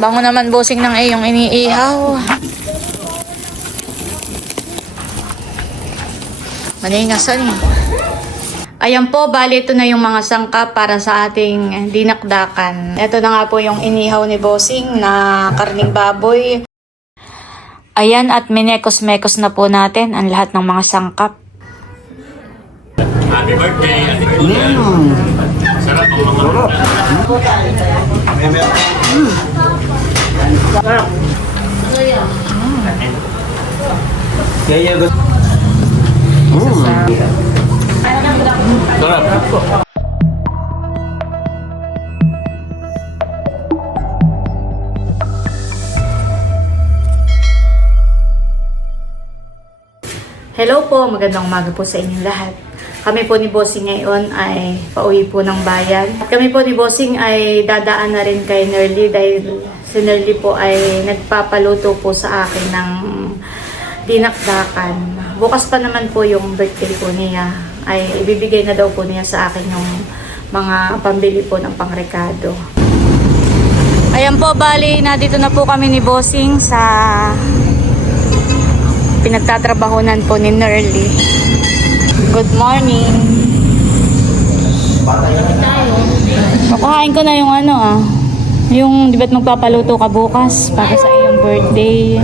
Bango naman bossing ng iyong iniihaw. Maningasan eh. Ayan po, bali ito na yung mga sangkap para sa ating dinakdakan. Ito na nga po yung inihaw ni bossing na karning baboy. Ayan, at minekos-mekos na po natin ang lahat ng mga sangkap. Happy birthday, happy birthday. Sarap ang mga sarap. Hello po, magandang umaga po sa inyong lahat. Kami po ni Bossing ngayon ay pauwi po ng bayan. Kami po ni Bossing ay dadaan na rin kay Nerly dahil si Nerly po ay nagpapaluto po sa akin ng dinakdakan. Bukas pa naman po yung birthday po niya. Ay ibibigay na daw po niya sa akin yung mga pambili po ng pangrekado. Ayan po, bali na dito na po kami ni Bossing sa pinagtatrabahonan po ni Nerly. Good morning. Kukain ko na yung yung di ba't magpapaluto ka bukas para sa iyong birthday.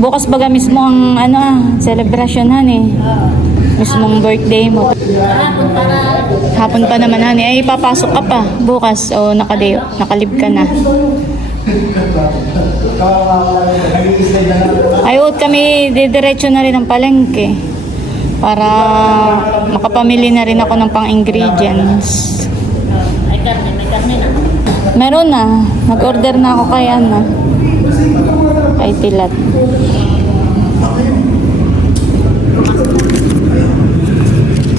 Bukas baga mismo ang celebration mismong birthday mo. Hapon pa naman ay papasok ka pa bukas o nakalib ka na. Ayot kami didiretso na rin ng palengke para makapamili na rin ako ng pang-ingredients. May karne na. Meron na. Nag-order na ako kay kay Tilat.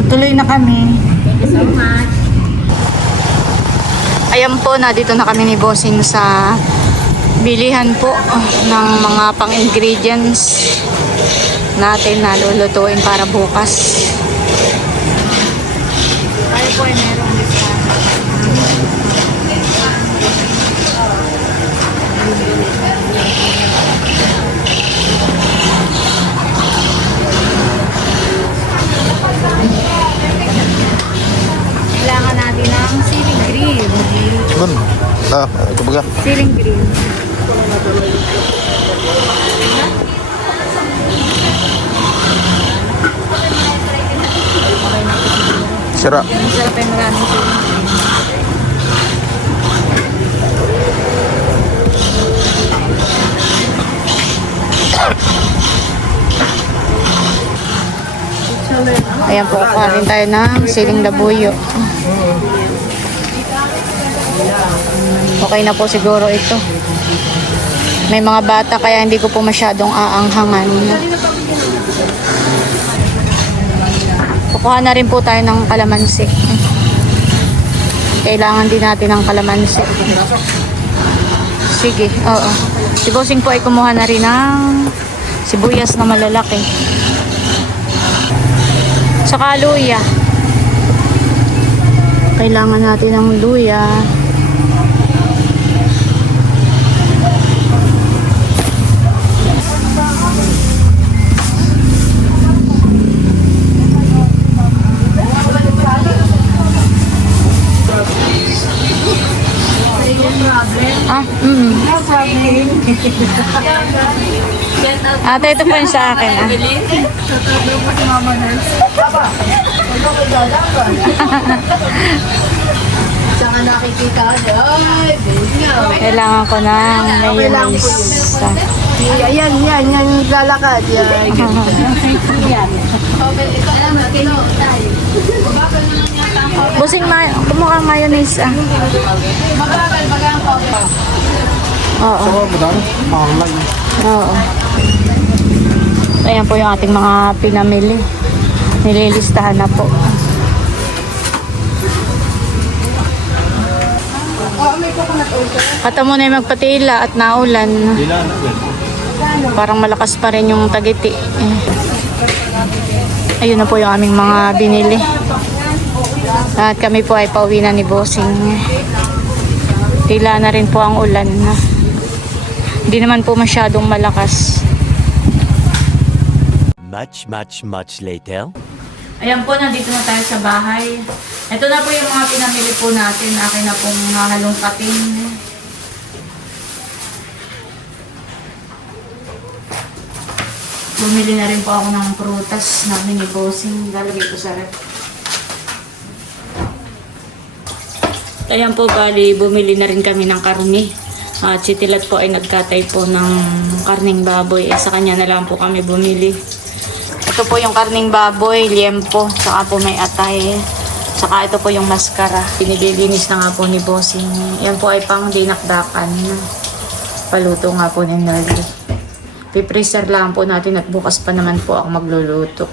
Tuloy na kami. Thank you so much. Ayan po, na dito na kami ni Bossing sa bilihan po ng mga pang-ingredients natin na lulutuin para bukas. Tayo po ay merong kailangan natin ng ceiling green. Ito baga. Ceiling green. Sira. Masarap yung maraming ceiling green. Ayan po, kuhanin tayo ng siling labuyo. Okay na po siguro ito. May mga bata kaya hindi ko po masyadong aanghangan. Kukuha na rin po tayo ng kalamansi. Kailangan din natin ng kalamansi. Sige, oo. Si Bossing po ay kumuha na rin ng sibuyas na malalaki. Saka luya. Kailangan natin ng luya. Ate, ito po yung sa akin. Saka nakikita Kailangan ko ng mayonnaise. Yan, lalakad. Busing kumuha ng mayonnaise. Mabagal bagang cover. Oo. Madami. Mahal. Oo. Ayan po yung ating mga pinamili. Nililistahan na po. Kata mo na yung magpatila at naulan. Parang malakas pa rin yung tagiti. Ayun na po yung aming mga binili. At kami po ay pauwi na ni Bossing. Tila na rin po ang ulan. Hindi naman po masyadong malakas. Much later. Ayan po, nandito na tayo sa bahay. Ito na po yung mga pinamili po natin. Akin na pong halongkatin. Bumili na rin po ako ng prutas namin ni Bossing. Lalagay ko sa rep. Ayan po, bali, bumili na rin kami ng karne. At si Tilat po ay nagkatay po ng karning baboy. Sa kanya na lang po kami bumili. Ito po yung karning baboy, liempo, saka po may atay. Saka ito po yung maskara. Pinililinis na nga po ni Bossing. Yan po ay pang dinakdakan. Paluto nga po ni Nelly. Pipreser lang po natin at bukas pa naman po ako magluluto.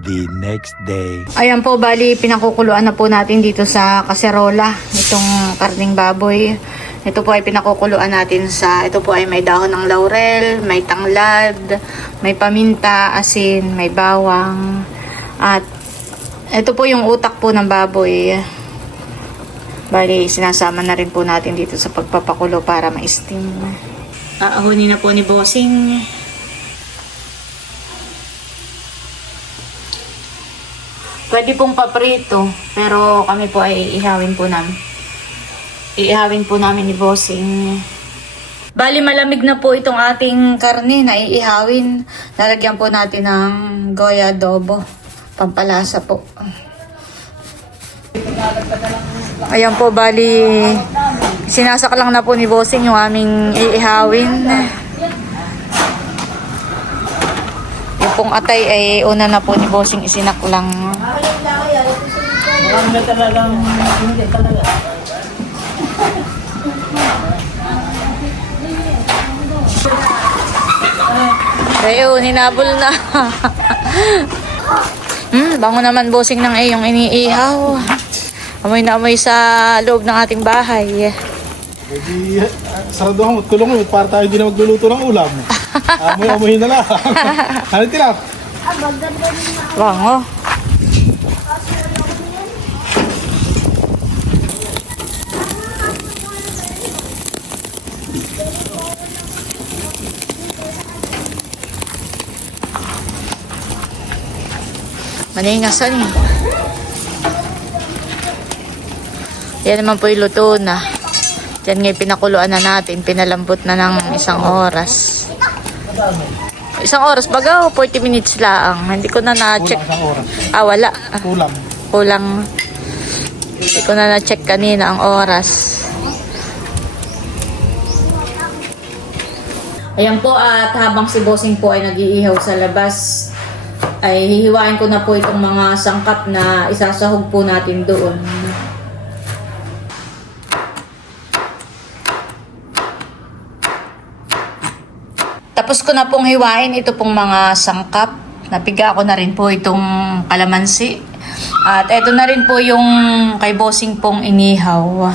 The next day. Ayan po, bali, pinakukuluan na po natin dito sa kaserola. Itong karning baboy. Ito po ay pinakukuluan natin sa, ito po ay may dahon ng laurel, may tanglad, may paminta, asin, may bawang. At ito po yung utak po ng baboy. Bali, sinasama na rin po natin dito sa pagpapakulo para ma-steam. Aahunin na po ni Bossing. Pwede pong paprito, pero kami po ay ihawin po namin. Iihawin po namin ni Bossing. Bali, malamig na po itong ating karne na iihawin. Lalagyan po natin ng goya adobo. Pampalasa po. Ayan po, bali, sinasaklang na po ni Bossing yung aming iihawin. Yung pong atay ay una na po ni Bossing isinaklang. Marami na talagang hindi talaga. Reo, ninabol na. Bango naman, Bossing, ng iyong iniihaw. Amoy na amoy sa loob ng ating bahay. Hindi, sarado ang kulong yun para tayo hindi na magluluto ng ulam. Amoy-amoy na lang. Ano Tilat? Bango. Maningasan eh. Yan naman po yung luto na. Diyan ngayon pinakuluan na natin. Pinalambot na ng 1 oras. 1 oras baga o 40 minutes lang. Hindi ko na na-check. Kulang 1 oras. Ah, wala. Kulang. Kulang. Hindi ko na na-check kanina ang oras. Ayan po, at habang si Bossing po ay nag-iihaw sa labas, ay hihiwain ko na po itong mga sangkap na isasahog po natin doon. Tapos ko na pong hiwain ito pong mga sangkap. Napiga ko na rin po itong kalamansi. At ito na rin po yung kay Bossing pong inihaw.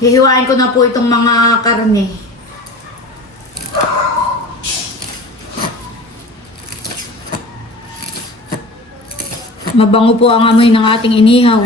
Hihiwain ko na po itong mga karne. Mabango po ang amoy ng ating inihaw.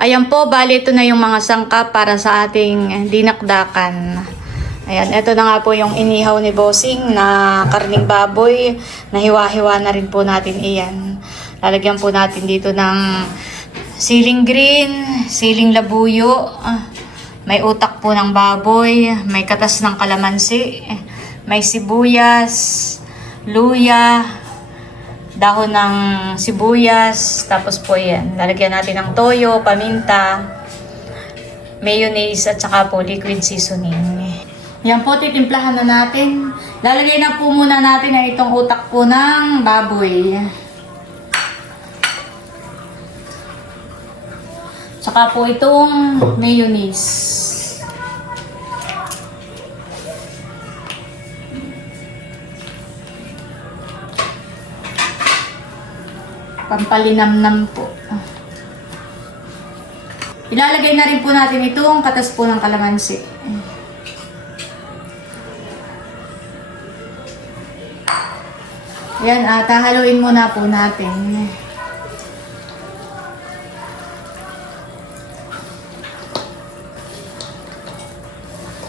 Ayan po, bali ito na yung mga sangkap para sa ating dinakdakan. Ayan, ito na nga po yung inihaw ni Bossing na karning baboy. Nahiwa-hiwa na rin po natin iyan. Lalagyan po natin dito ng siling green, siling labuyo, may utak po ng baboy, may katas ng kalamansi, may sibuyas, luya, dahon ng sibuyas, tapos po yan. Lalagyan natin ng toyo, paminta, mayonnaise at saka po liquid seasoning. Yan po, titimplahan na natin. Lalagay na po muna natin na itong utak po ng baboy. Saka po itong mayonnaise. Pampalinamnam po. Ilalagay na rin po natin itong katas po ng kalamansi. Yan, hahaluin muna po natin.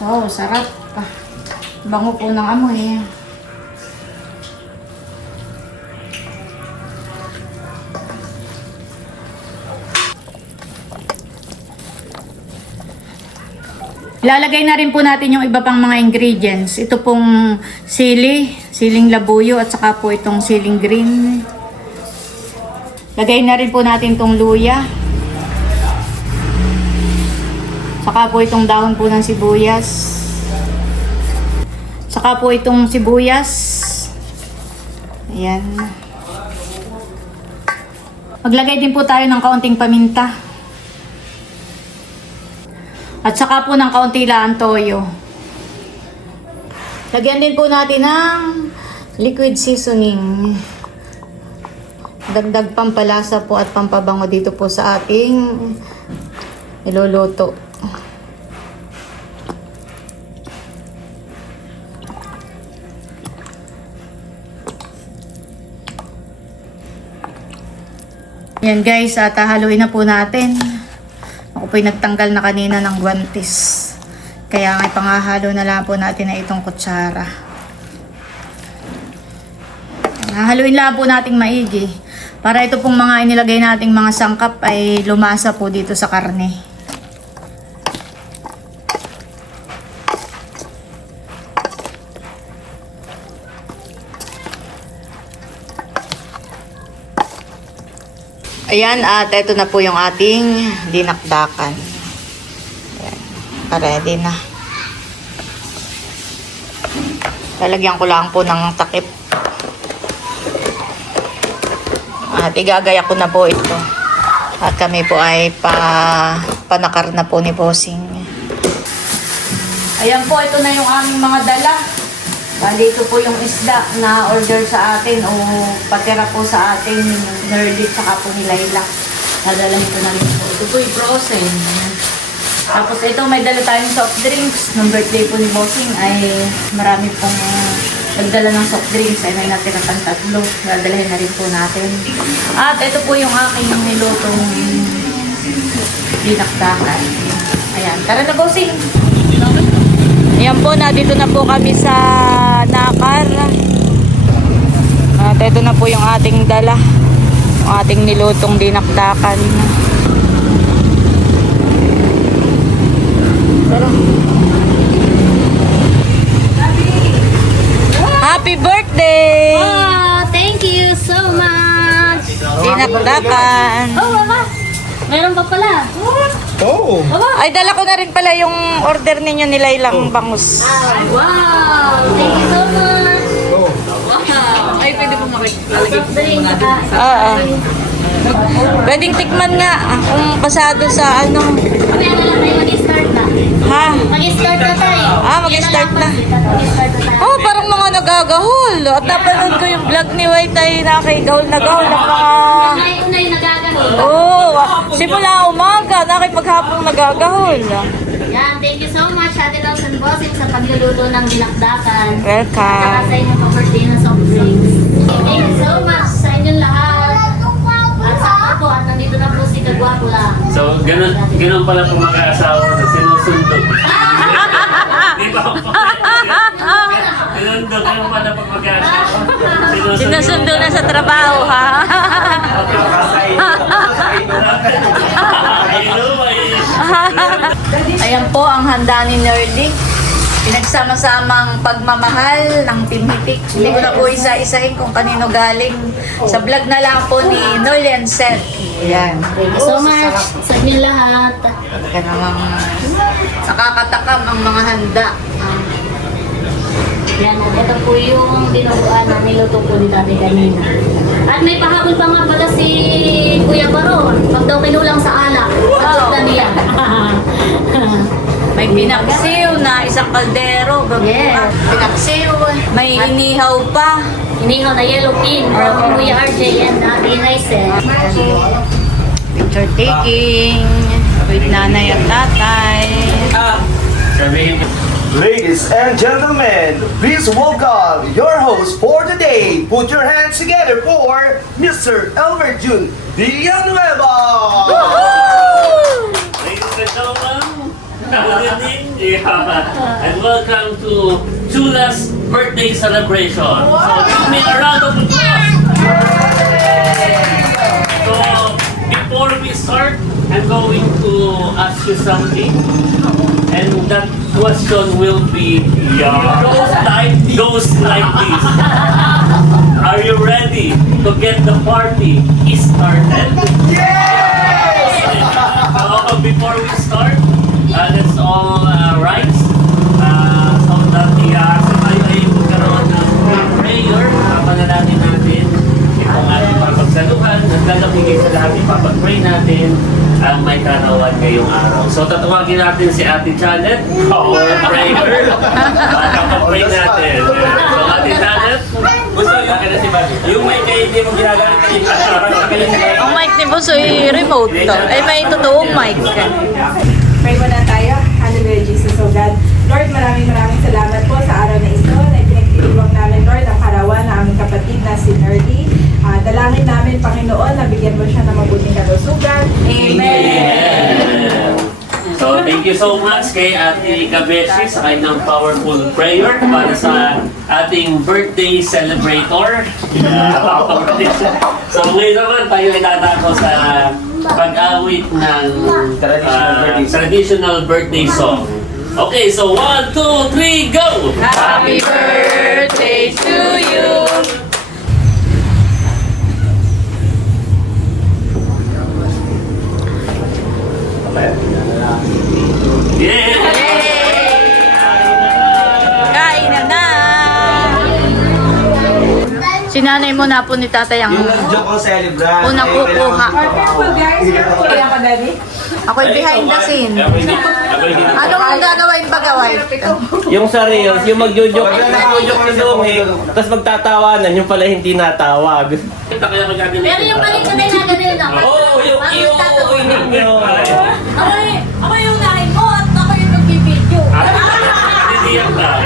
Oh, sarap. Bango po ng amoy. Ilalagay na rin po natin yung iba pang mga ingredients. Ito pong siling labuyo at saka po itong siling green. Lagay na rin po natin itong luya. Saka po itong dahon po ng sibuyas. Saka po itong sibuyas. Ayan. Maglagay din po tayo ng kaunting paminta. At saka po ng kaunti lang toyo. Lagyan din po natin ng liquid seasoning. Dagdag pampalasa po at pampabango dito po sa ating niluluto. Yan guys, at haluin na po natin. Ako po'y nagtanggal na kanina ng guwantes. Kaya nga pangahalo na lang po natin na itong kutsara. Haluin lang po nating maigi. Para ito pong mga inilagay nating mga sangkap ay lumasa po dito sa karne. Ayan, at ito na po yung ating dinakdakan. Ayan, ready na. Lalagyan ko lang po ng takip. At igagaya ko na po ito. At kami po ay panakar na po ni Bossing. Ayan po, ito na yung aming mga dala. Bali, ito po yung isda na order sa atin o patira po sa atin ni Nerdy tsaka po ni Layla. Nadala nito na rin po. Ito po yung frozen. Tapos ito, may dala tayong soft drinks. Nung birthday po ni Bossing ay marami pong nagdala ng soft drinks. Ay may natira pang 3. Nadalahin na rin po natin. At ito po yung aking nilutong dinakdakan. Ayan, tara na Bossing! Ayan po, nandito na po kami sa Nakar. At ito na po yung ating dala. Yung ating nilutong dinakdakan. Happy birthday! Oh, thank you so much! Dinakdakan. Oh, mama! Meron pa pala. Oh! Ay, dala ko na rin pala yung order ninyo ni Laylang bangus. Wow! Thank you so much! Oh! Wow! Ay, pwede po Soft drink, Oo. Pwedeng tikman nga kung pasado sa ano. Mamaya na lang tayo mag-start na. Ha? Mag-start na tayo. Mag-start na. Mag-start na tayo. Oh, parang mga nagagahol. At napanood ko yung vlog ni White ay nakikigahol na gahol ng mga... Ay, una yung nagagano. Simula umaga, nakipaghapong nagagahol. Yan, thank you so much, Ate Dawson Bossing, sa pagluluto ng dinakdakan. Saka Welcome. sa inyong pa-birthday na soft drinks. Thank you so much sa inyong lahat. At sa ako po, at nandito na po si Kagwapo lang. So, ganun pala kung mag-aasawa na sinusundo. Di ba? Ganun pala pag mag-aasawa. Sinusundo na sa trabaho, ha? Ayan po ang handa ni Nerdy. Pinagsama-samang pagmamahal ng Team Hitik. Hindi ko na po isa-isahin kung kanino galing. Sa vlog na lang po ni Nolan Seth. Ayan. Thank you so much sa inyong lahat. Ka namang nakakatakam ang mga handa. Yan, at ito po yung dinuguan na niluto po ni Tatay kanina. At may pahabol pa nga pala si Kuya Baron. Pag daw kinulang sa alak, wow. Niya. May pinaksiw na isang kaldero. Yes. Pinaksiw. May inihaw pa. Inihaw na yellow pin from Kuya RJ and Ate Haisen. Picture taking with nanay at tatay. Sabihin mo. Ladies and gentlemen, please welcome your host for today. Put your hands together for Mr. Albert Jun Villanueva. Ladies and gentlemen, good evening. Yeah. And welcome to Chula's birthday celebration. So give me a round of applause. So before we start, I'm going to ask you something. And that question will be goes like this. Are you ready to get the party started? Yes! So before we start, let's all rise so that sabay tayo magkaroon ng prayer. Panalangin natin itong ating papagsaluhan. Naglalapigay sa lahat ipapag-pray natin ang may karawan ngayong araw. So tatawagin natin si Ate Janet, our prayer. Kapag-pray natin. So Ate Janet, gusto yung ka na si Bobby. Yung mic kayo hindi mo ginagamit kayo. Ang mic ni Boss ay remote to. Ay may totoong mic. Pray muna tayo. Hallelujah, Jesus, O God. Lord, maraming salamat po sa araw na ito na pinagtitiwag namin, Lord, ang karawan na aming kapatid na si Nerdy. Dalangin namin, Panginoon, na bigyan mo siya ng mabuting kalusugan. Amen! So, thank you so much kay Ate Kabeshi sa kanyang powerful prayer para sa ating birthday celebrator. So, ngayon naman tayo ay tatako sa pag-awit ng traditional birthday song. Okay, so 1, 2, 3, go! Happy birthday to you. Yeah! Kain na na. Sinanay mo na po ni tatay ang Yung nag-joke ko celebrant. unang kukuha. Careful, guys. Careful. Kaya ka, Daddy. Ako'y behind the scene. Ano ang gagawin pagaway? Yung sa Reels, yung mag-joke na dunging, tapos magtatawanan, yung pala hindi natawag. Pero yung balik na tayo na ganun lang. Oo, yung iuuinin nyo. Ako yung nahin mo at ako yung nagbibideo. Nadidiyak ka.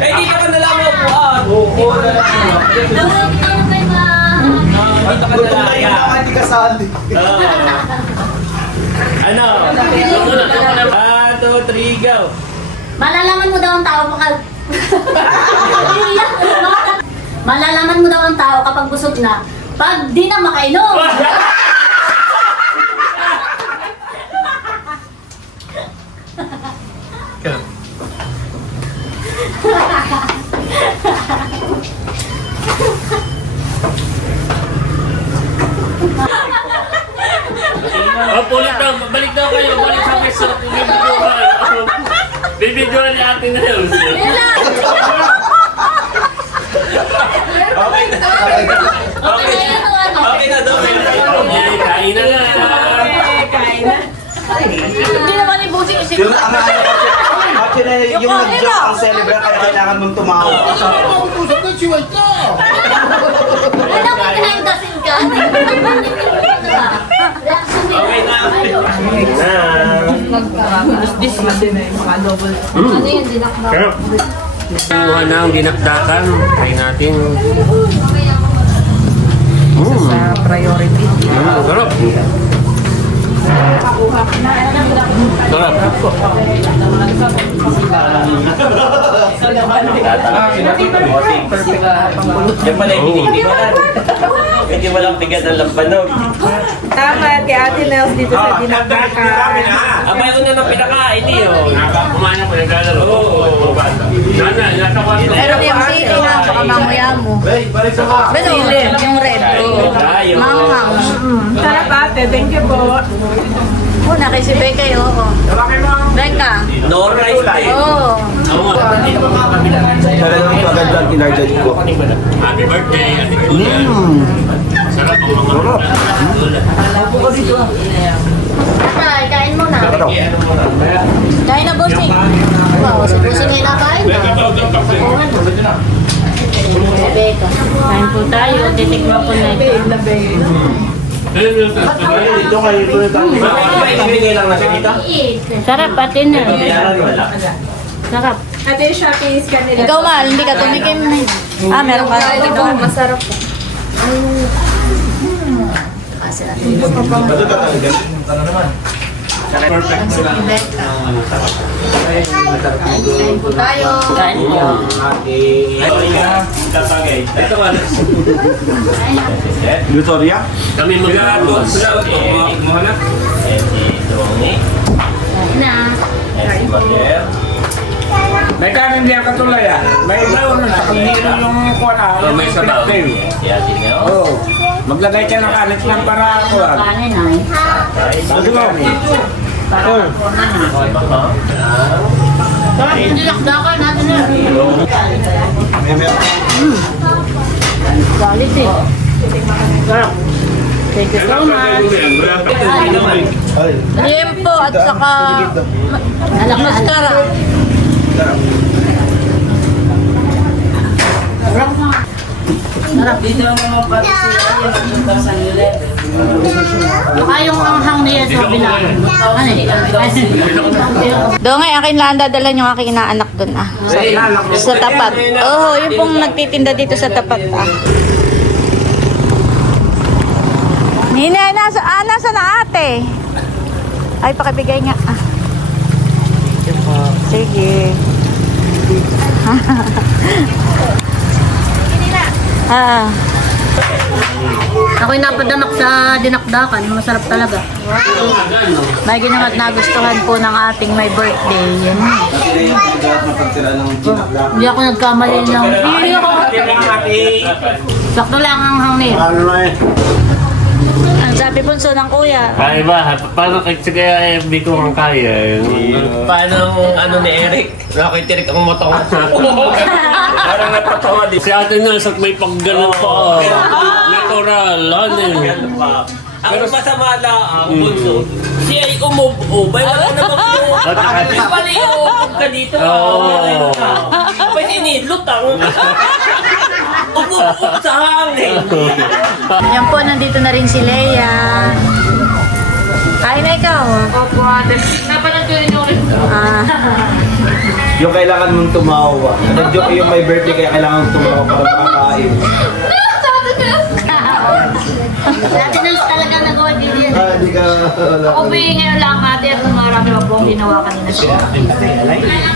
Eh, di ka na lang mabuhat. Oo, na lang. Nawag tayo na kayo Dito ka na lang. Hindi kasali. Ano? 1, 2, 3, go. Malalaman mo daw ang tao kapag... Malalaman mo daw ang tao kapag busog na, pag di na makainom. Ulit daw, balik daw kayo, balik sa peso. Bibidyoan ni Ate Nels. Okay na. Okay na daw. Okay, kain na nga. Hindi naman ni Busing isip. Yung actually, yung nag-joke ang celebrant kaya kailangan mong tumawa. Usap na, chiway ka! Ano kung pinahindasin ka? Okay na. Sarap. Kumuha na ang dinakdakan. Try natin. Sa priority. Sarap. Sarap. Yung pala yung binibigyan. Hindi walang bigat ng lambanog. Tama, kay Ate Nels dito sa dinagdakan. Abay ko na ng pinakain niyo. Kumain ako, naglalaro. Oo. Nana, nasa kwarto. Pero yung sili na, baka mamaya mo. Pero yung red. Ayaw. Manghang. Sarap ate, thank you po. Una kay si Bekay, oo. Bakit mo? Becca. No rice tayo. Oh. Talagang maganda ang kinarjad ko. Happy birthday, Ate Kuya. Sarap ang mga Tatay, kain mo na. Kain na, bossing. Wow, si Pusing may nakain na. Rebecca. Kain po tayo. Titikman po na ito. Dito kayo ito na tayo. Ibigay lang natin dito. Sarap, atin na. Wala. Sarap. Ate, yung shopping is kanila. Ikaw, Mal, hindi ka tumikim. Meron ka. Masarap po. Kain po tayo. Ito ka. Lutoria? Kami mag-aato. Na. May kanin diyan katulay ah. May brown sa kanino yung kuha na. May sabaw. Oo. Maglagay ka ng kanin lang para kuha. Kanin ay. Sabi mo. Dinakdakan natin na. Quality. Sarap. Thank you so much. Liempo at saka mascara. Baka yung anghang niya sa bilang. Ano eh? Dongay, akin lang dadalan yung aking inaanak doon sa tapat. Oo, yung pong nagtitinda dito sa tapat Nina, nasa na ate? Ay, pakibigay nga. Sige. Ako'y napadanak sa dinakdakan. Masarap talaga. May ginawa at nagustuhan po ng ating may birthday. Yan. Hindi ako nagkamali ng... Sakto lang ang hangin. Ang sabi po ng kuya. Kaya ba? Paano kaya FB ko ang kaya? Paano ano ni Eric? Nakitirik ang mata ko. Parang napatawa din. Si ate nurse at may pagganon pa. Natural. Ano yun? Ang masama lang ang bunso. Siya ay umubay. Wala namang Di pala iumub ka dito. Kapag sinilutang. Umubog sa hangin. Yan po, nandito na rin si Leia. Kain na ikaw. Opo, ate. Napanood ko rin yung Yung kailangan mong tumawa. Nag-joke yung may birthday kaya kailangan mong tumawa para makakain. Dati na talaga nagawa din yan. Hindi ka... Ako po yung ngayon lang ate at marami pa po ang ginawa kanina siya.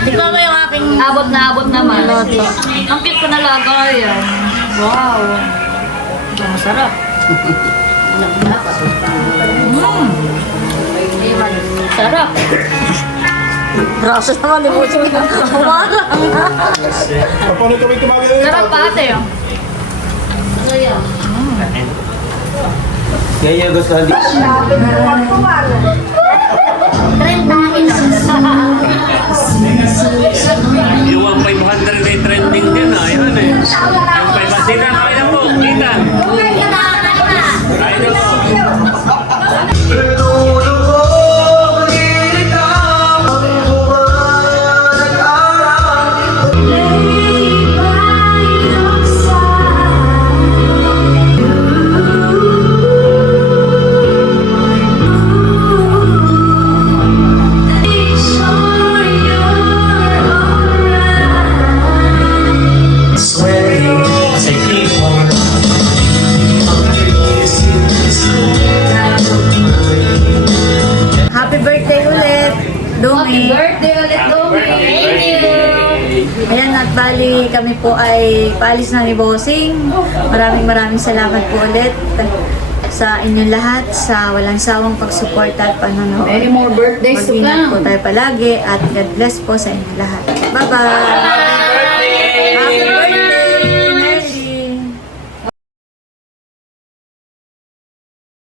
Ikaw ba yung aking... Abot na abot naman. Ang cute ko na lagayan. Wow. Ang masarap. Sarap. Braso naman, di po siya. Umaga. Paano kami tumagay? Sarap pa ate. Ano yan? Ngayon gusto hindi. Yung 500 ay trending din ah. Yan eh. Yung 500. Tita, kaya na po. Tita. Kaya na po. Happy birthday ulit. Dumi. Birthday ulit, Domi. Thank you. Ayan, at bali kami po ay paalis na ni Bossing. Maraming salamat po ulit sa inyong lahat sa walang sawang pagsuporta at panonood. Many more birthdays to Mag-ingat po come. tayo palagi at God bless po sa inyong lahat. Bye-bye!